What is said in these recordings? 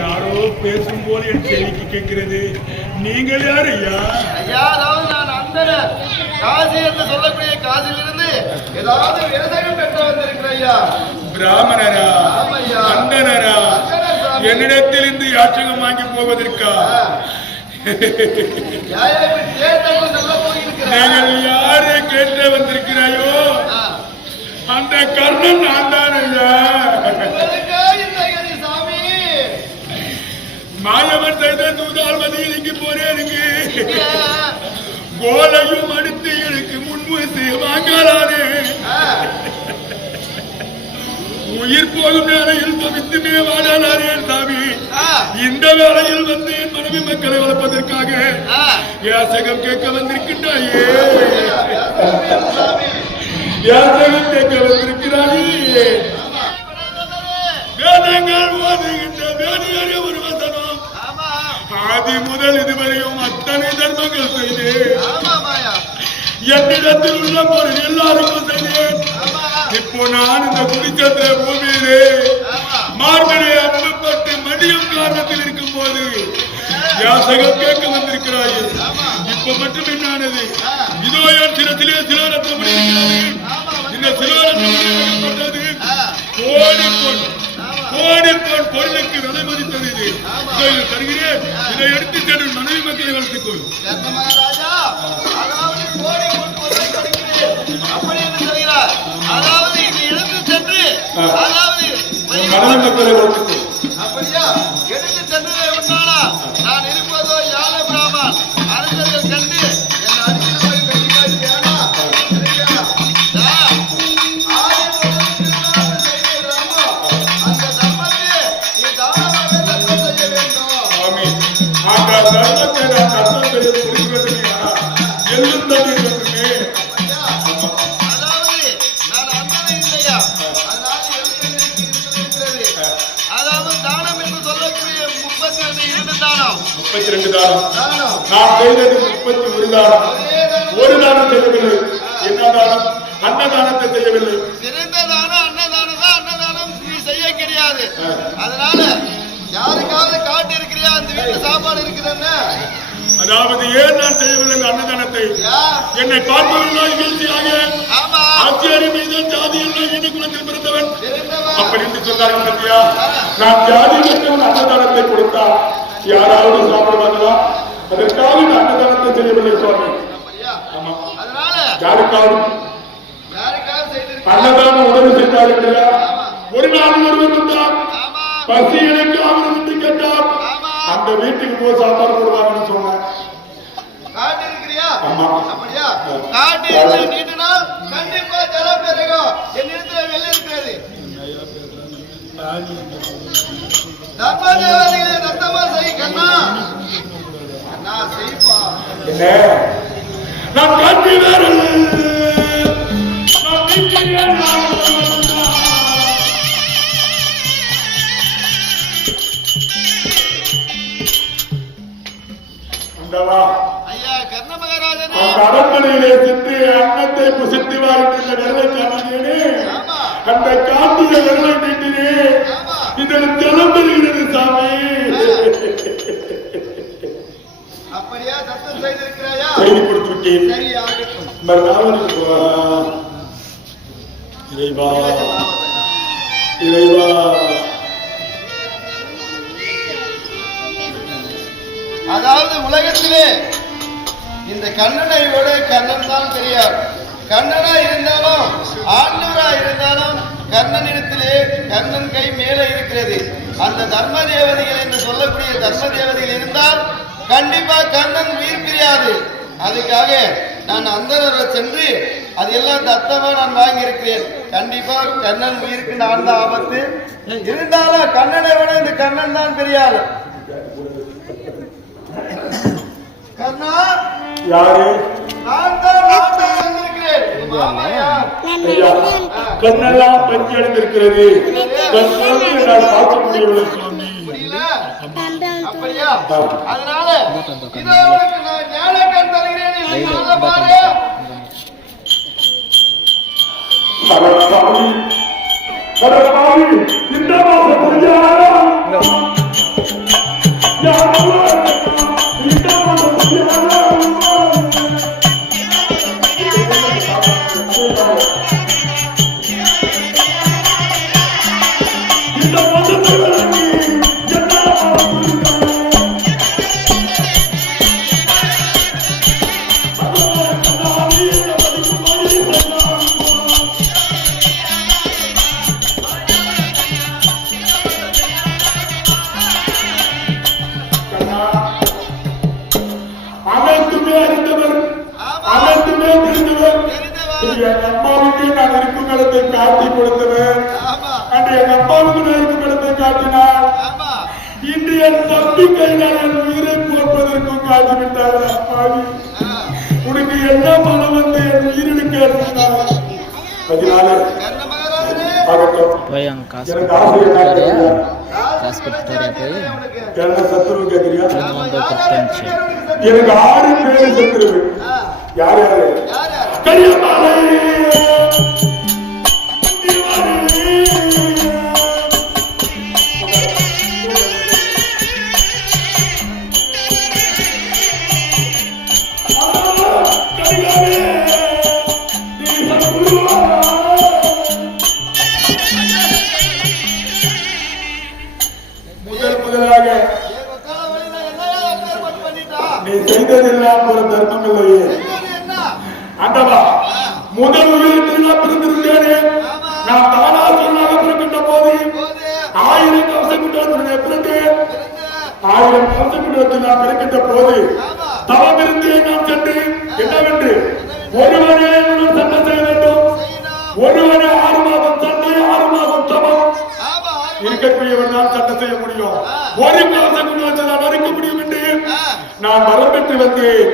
யாரோ பேசும் போது என் செவிக்கு கேட்கிறது. நீங்கள் யார் ஐயா? ஐயா, அதாவது நான் அந்தனர் காசி என்று சொல்லக்கூடிய காசிலிருந்து ஏதாவது விவசாயம் பெற்று வந்திருக்கிறேன் ஐயா. பிராமணரா? அந்தனரா? என்னிடத்தில் இருந்து யாச்சகம் வாங்கி போவதற்கா? நீங்கள் யாரை கேட்டு வந்திருக்கிறாயோ அந்த கர்ணன் நான் தான் ஐயா. மாயவன் செய்த தூதால் மதியில் இங்கு போறேனுங்க. கோலையும் அடுத்து எனக்கு முன்வந்து வாங்கலானே. உயிர் போகும் வேலையில் தவித்துமே வாழலானே சாமி. இந்த வேளையில் வந்து என் மனைவி மக்களை வளர்ப்பதற்காக யாசகம் கேட்க வந்திருக்கின்றாயே. யாசகம் கேட்க வந்திருக்கிறாயே. வேதங்கள் ஓதுகின்ற வேணியரே ஒரு வசனம். ஆதி முதல் இதுவரையும் அத்தனை தர்மங்கள் செய்தேன். என்னிடத்தில் உள்ள பொருள் எல்லாருக்கும் செய்தேன். இப்போ நான் இந்த குடிச்சத்திர பூமியிலே மார்பிலே அன்பப்பட்டு மடியும் காரணத்தில் இருக்கும் போது யாசகம் கேட்க வந்திருக்கிறாய். இப்ப மட்டும் என்னானது? இதோ என் சிலோரத்தம் இந்த சிலோரத்தது கோடி பொன் பொருளுக்கு விலை மதித்தது. இது தருகிறேன். இதை எடுத்து சென்று மனைவி மக்களை வளர்த்துக் கொள். அதாவது இதை எடுத்து சென்று மனைவி மக்களை வளர்த்துக் கொள். அப்படியா? எடுத்து சென்றதை உண்டானா நான் இருப்பதோ யாழ பிராமன் அரசர்கள் கண்டு என் அடிக்கிறவை கண்டிப்பாக வேணா. அந்த தர்மத்தை நீ தானமாக தர்மம் செய்ய வேண்டும். அந்த தர்மத்தை நான் தர்மம் செய்ய முடிவதில்லையா? எல்லும் தண்ணீர் மட்டுமே. அதாவது நான் அந்தனை இல்லையா? அதனால இருக்கிறது. அதாவது தானம் என்று சொல்லக்கூடிய 32 தானம். 32 தானம். நான் செய்தது 31 தானம். ஒரு தானம் செய்யவில்லை. என்ன தானம்? அன்னதானத்தை செய்யவில்லை. சிறந்த தானம் அன்னதானம் தான். அன்னதானம் நீ செய்ய கிடையாது. அதனால யாருக்காவது காட்டு இருக்கிறியா? அந்த வீட்டுல சாப்பாடு இருக்குதுன்னு. அதாவது ஏன் நான் செய்யவில்லை அன்னதானத்தை? என்னை பார்ப்பவர்களால் வீழ்ச்சியாக ஆட்சியாரி மீதும் ஜாதி எல்லாம் இன குலத்தில் பிறந்தவன் அப்படி என்று சொன்னார்கள் பத்தியா? நான் ஜாதி பெற்றவன் அன்னதானத்தை கொடுத்தால் யாராவது சாப்பிடுவாங்களா? அதற்காக அன்னதானத்தை செய்யவில்லை சுவாமி. யாருக்காவது அன்னதானம் உதவி செய்தார் இல்லையா? ஒரு நாள் ஒருவர் வந்தார், பசி எனக்கு அவர் வந்து கேட்டார். அந்த வீட்டுக்கு போய் சாப்பாடு போடுவாங்கன்னு சொன்னேன். காட்டு இருக்கிறியா? அப்படியா? காட்டு நீட்டுனா கண்டிப்பா ஜலம் பெருகும். என்னிடத்துல வெள்ளை இருக்கிறது. தர்மதேவதைகளை ரத்தமா செய் கண்ணா. கண்ணா செய்ப்பா. என்ன? நான் காட்டி வேறு ஐயா கர்ண மகாராஜன் அரண்மனையிலே சென்று அன்னத்தை புசித்து வாழ்கின்ற விரலை காணானே. அந்த காட்டிய விரலை நீட்டினே. இதில் ஜலம் பெறுகிறது சாமி. அப்படியா? சத்தம் செய்திருக்கிறாயா? செய்தி கொடுத்து விட்டேன். இறைவா இறைவா. அதாவது உலகத்திலே இந்த கண்ணனை விட கண்ணன் தான் பெரியார். கண்ணனா இருந்தாலும் ஆண்டவரா இருந்தாலும் கண்ணனிடத்திலே கண்ணன் கை மேலே இருக்கிறது. அந்த தர்ம தேவதைகள் என்று சொல்லக்கூடிய தர்ம தேவதைகள் இருந்தால் கண்டிப்பா கண்ணன் உயிர் பிரியாது. அதுக்காக நான் அந்தனரை சென்று அது எல்லாம் தத்தமா நான் வாங்கியிருக்கிறேன். கண்டிப்பா கண்ணன் உயிருக்கு நான் தான் ஆபத்து. இருந்தாலும் கண்ணனை விட இந்த கண்ணன் தான் பெரியார். கண்ணா யாரு? நான் தான் வந்திருக்கிறேன். கண்ணெல்லாம் பஞ்சு அடைந்திருக்கிறது. நான் பார்க்க முடியவில்லை சுவாமி. அப்படியா? அதனால இதோ நான் ஞானக்கண் தருகிறேன். நீ பாரு. இந்த மாசம் அனைத்துமே அறிந்தவர், அனைத்துமே தெரிந்தவர். எங்க அப்பாவுக்கு நான் இருக்கும் இடத்தை காட்டி கொடுத்தவர். அன்று எங்க அப்பாவுக்கு நான் இருக்கும் இடத்தை காட்டினார். இன்று என் தம்பி கையினால் என் உயிரை போற்பதற்கும் காட்டிவிட்டார். அப்பாவி, உனக்கு என்ன பணம் வந்து என் உயிரினுக்கு எடுத்தார். அதனால எனக்கு சத்துரு கேட்கிறியா? எனக்கு 6 பேர் சத்துரு. யார் யாரு? கரியம்மாளே, முதலாக நீ செய்ததெல்லாம் ஒரு தர்மம் இல்லையே. ஆண்டவா, முதல் உயிரத்தில் நான் பிறந்திருந்தேனே, நான் தானா சொன்னாக பிறக்கின்ற போது 1000 கவசம் கொண்டு பிறந்தேன். 1000 கவசம் கொண்டு நான் பிறக்கின்ற போது தவம் இருந்தே நான் சென்று என்னவென்று ஒருவனே என்னுடன் சண்டை செய்ய வேண்டும், ஒருவனே 6 மாதம் சண்டை 6 மாதம் தவம் இருக்கக்கூடியவன் நான் சண்டை செய்ய முடியும். ஒரு கவசம் கொண்டு வச்சு நான் அறுக்க முடியும் என்று நான் வரம் பெற்று வந்தேன்.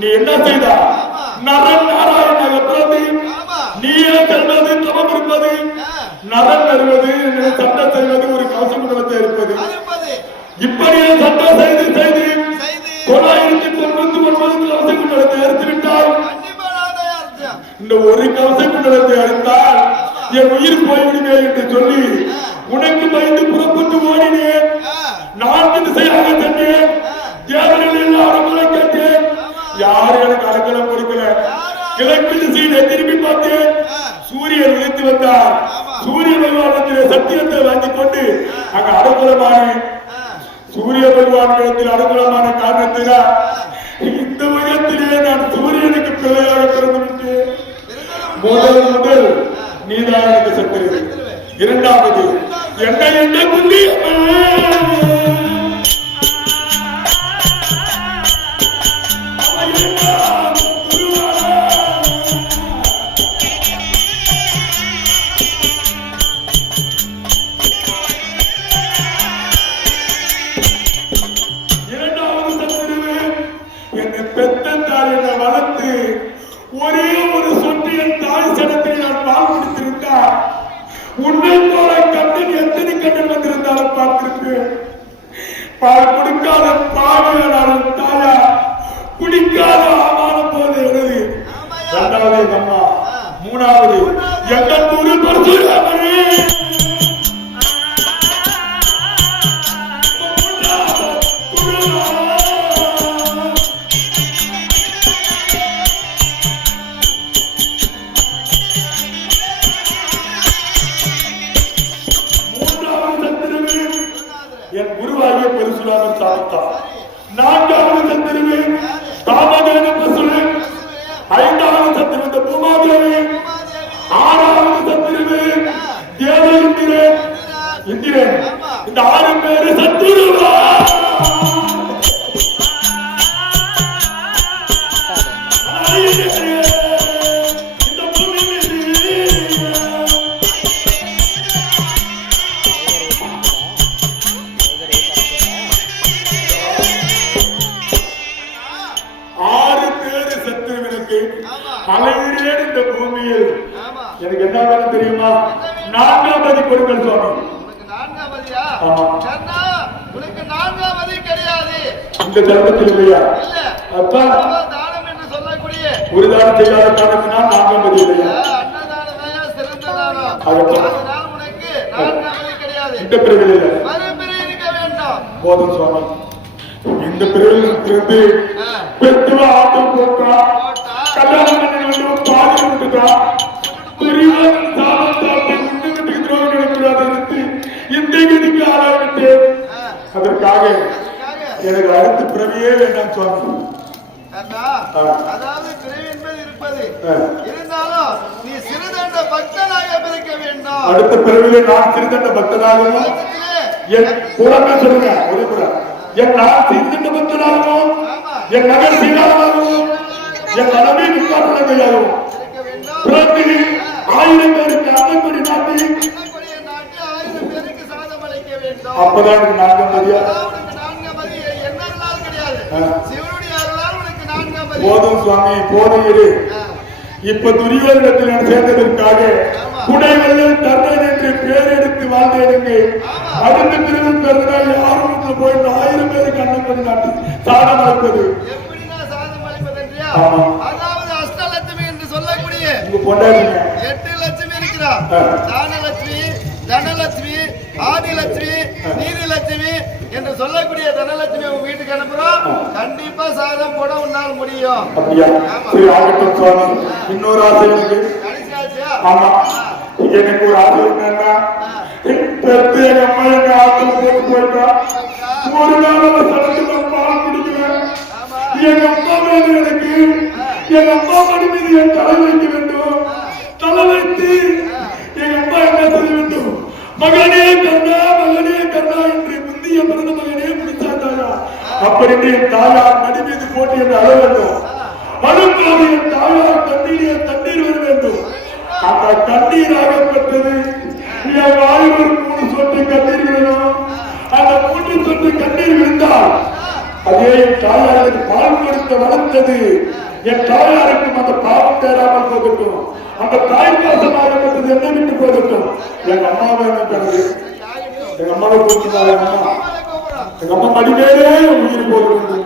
நீ என்ன செய்தா? நரன் நாராயணாக பிறந்து நீயே செல்வது தவம் இருப்பது, நரன் வருவது, சண்டை செய்வது, ஒரு கவசம் குணத்தை இருப்பது, இப்படியே சண்டை செய்து செய்து 999 கவச குண்டலத்தை அறுத்துவிட்டால், இந்த ஒரு கவச குண்டலத்தை அறுத்தால் என் உயிர் போய்விடுமே என்று சொல்லி உனக்கு பயந்து புறப்பட்டு ஓடினேன். 4 திசையாக சென்றேன். தேவர்கள் எல்லாரும் கேட்டேன், யாரும் எனக்கு அடக்கலம் கொடுக்கல. கிழக்கு திசையிலே திரும்பி பார்த்தேன். சூரியன் உதித்து வந்தார். சூரிய பகவானத்திலே சத்தியத்தை வாங்கிக் கொண்டு அங்க அடக்கலமானேன். சூரிய பகவானிடத்தில் அடக்கலமான காரணத்தினால் இந்த உலகத்திலே நான் சூரியனுக்கு பிள்ளையாக பிறந்து விட்டேன். முதல் நீதான் எனக்கு சத்திரு. இரண்டாவது என்ன என்ன குந்தி ஒரே ஒரு சொட்டு என் தாய் சனத்தை நான் பால் குடித்திருந்தார். உன்னை போல கண்ணன் எத்தனை கண்ணன் வந்திருந்தாலும் பார்த்திருப்பேன். பால் கொடுக்காத பாவியானாலும் தாயா, குடிக்காத ஆமான போது எழுது. 2வது எங்க அம்மா, 3வது எங்கள் ஊரு பரிசுராமனே. என் குருவாகிய பரிசுராமன் சாப்பிட்டார். 4வது சத்திரமே தாமதேன பசுவே. 5வது சத்திரம் பூமாதேவி. 6வது சத்திரமே தேவ இந்திரன். இந்திரன். இந்த 6 பேரு சத்துருவா. இந்த பூமி அலைகிறேன் இந்த பூமியில். எனக்கு என்ன வேணும் தெரியுமா? 4ஆம் பதி கொடுங்கள் சுவாமி. இந்த தர்மத்தில் இல்லையா? அப்பா ஒரு தானம் செய்யாத காரணத்தினால் 4ஆம் பதி இல்லையா? இந்த பிரிவில் மறுபிரிவு இருக்க வேண்டாம். போதும் சுவாமி. இந்த பிரிவிலிருந்து பெருத்துவ ஆட்டம் போட்டா கல்யாணம் பண்ணி பாதி விட்டுட்டா புரிவன் சாபத்தாட்டை முன்னு வீட்டுக்கு துரோகம் நடக்கூடாது இந்த கதிக்கு ஆளாவிட்டு அதற்காக எனக்கு அடுத்த பிறவியே வேண்டாம் சுவாமி. அதாவது பிறவி என்பது இருப்பது இருந்தாலும் நீ சிறுதண்ட பக்தனாக பிறக்க வேண்டும். அடுத்த பிறவிலே நான் சிறுதண்ட பக்தனாகவும் என் புறமே சொல்லுங்க ஒரே புற என் நான் சிறுதண்ட பக்தனாகவும் என் மகன் சீராகவும் என் மனைவி நிற்காட்டுகையாகவும் பிறகு 1000 பேருக்கு அன்னப்படி நாட்டி 1000 பேருக்கு சாதம் அளிக்க வேண்டும். அப்பதான் எனக்கு நான்காம் மதியா போதும் சுவாமி போதும் இரு. இப்ப துரியோதனத்தில் நான் சேர்ந்ததற்காக குடைவெள்ளல் கர்ணன் என்று பேர் எடுத்து வாழ்ந்தேனுங்க. அடுத்த பிறகு கருதினால் யாரும் போய் 1000 பேருக்கு அன்னப்படி நாட்டி சாதம் அளிப்பது. அதாவது அஷ்டலட்சுமி என்று சொல்லக்கூடிய உங்க பொண்டாட்டிங்க 8 லட்சுமி இருக்கிறார். தானலட்சுமி, தனலட்சுமி, ஆதிலட்சுமி, நீதிலட்சுமி என்று சொல்லக்கூடிய தனலட்சுமி உங்க வீட்டுக்கு அனுப்புறோம். கண்டிப்பா சாதம் போட உன்னால் முடியும். அப்படியா? சரி ஆகட்டும் சுவாமி. இன்னொரு ஆசை எனக்கு. ஆமா எனக்கு ஒரு ஆசை என்னன்னா பெற்று எங்க அம்மா எங்க ஆத்துல போட்டு போயிட்டா ஒரு நாள் சடங்கு பால் குடிக்குவேன். எங்க அம்மா மேல எனக்கு எங்க அம்மா மணி மீது என் தலை வைக்க வேண்டும். தலை வைத்து எங்க அம்மா என்ன செய்ய வேண்டும்? மகனே கண்ணா என்று முந்திய பிறந்த மகனே முடிச்சாதாயா அப்படி என் தாயார் மணி மீது போட்டு என்று அழ வேண்டும். அழுக்காது என் தாயார் கண்ணீரே தண்ணீர் வர வேண்டும். அந்த கண்ணீர் ஆகப்பட்டது என் வாயில் ஒரு 3 சொட்டு கண்ணீர் விடணும். அந்த 3 சொட்டு கண்ணீர் விழுந்தால் அதே என் தாயாருக்கு பால் கொடுத்து வளர்த்தது. என் தாயாருக்கும் அந்த பாவம் தேராமல் போகட்டும். அந்த தாய்ப்பாசமாகப்பட்டது என்னை விட்டு போகட்டும். எங்க அம்மாவை என்ன எங்க அம்மாவை கூப்பிட்டாங்க. எங்க அம்மா மடிமேலே உயிர் போகட்டும்.